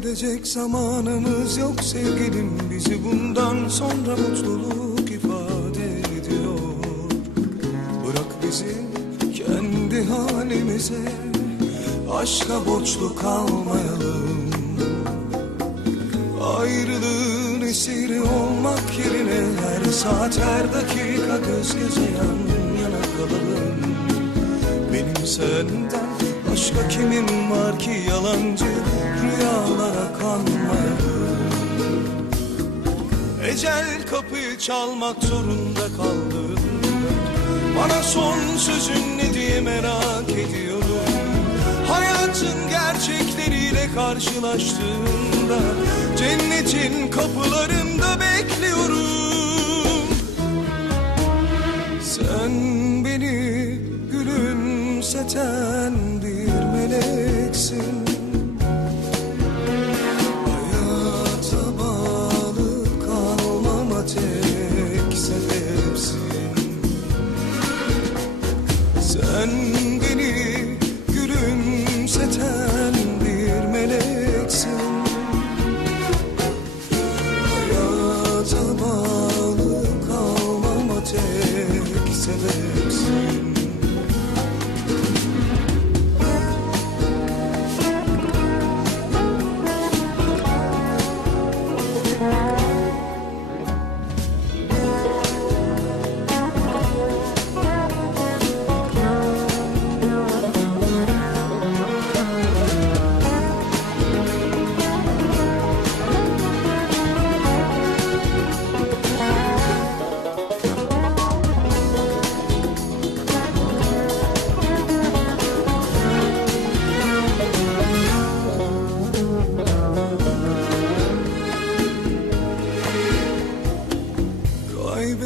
Kaybedecek zamanımız yok sevgilim. Bizi bundan sonra mutluluk ifade ediyor. Bırak bizi kendi halimize Aşka borçlu kalmayalım. Ayrılığın esiri olmak yerine Her saat her dakika göz göze yan yana kalalım. Benim senden başka kimim var ki yalancı Rüyalara kanmayalım Ecel kapıyı çalmak zorunda kaldım. Bana son sözün ne diye merak ediyorum Hayatın gerçekleriyle karşılaştığımda Cennetin kapılarında bekliyorum. Sen beni gülümseten bir meleksin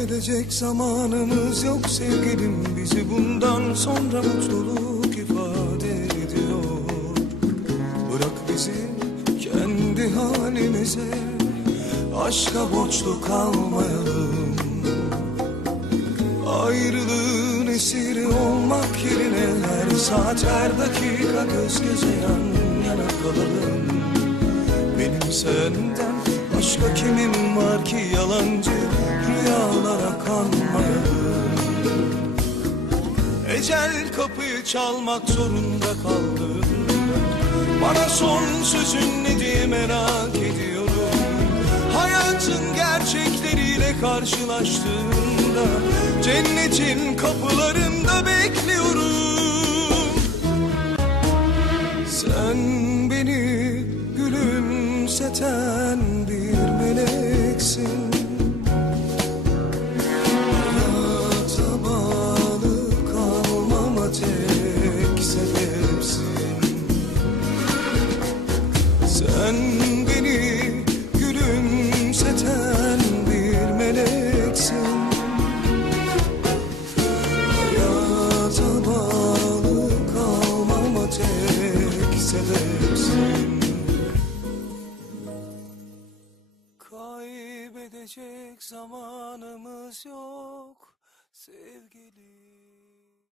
Kaybedecek zamanımız yok sevgilim. Bizi bundan sonra mutluluk ifade ediyor. Bırak bizi kendi halimize Aşka borçlu kalmayalım. Ayrılığın esiri olmak yerine Her saat her dakika göz göze yan yana kalalım. Benim senden başka kimim var ki yalancı rüyalara kanmayalım Ecel kapıyı çalmak zorunda kaldım. Bana son sözün ne diye merak ediyorum. Hayatın gerçekleriyle karşılaştığımda Cennetin kapılarında bekliyorum Kaybedecek zamanımız yok sevgilim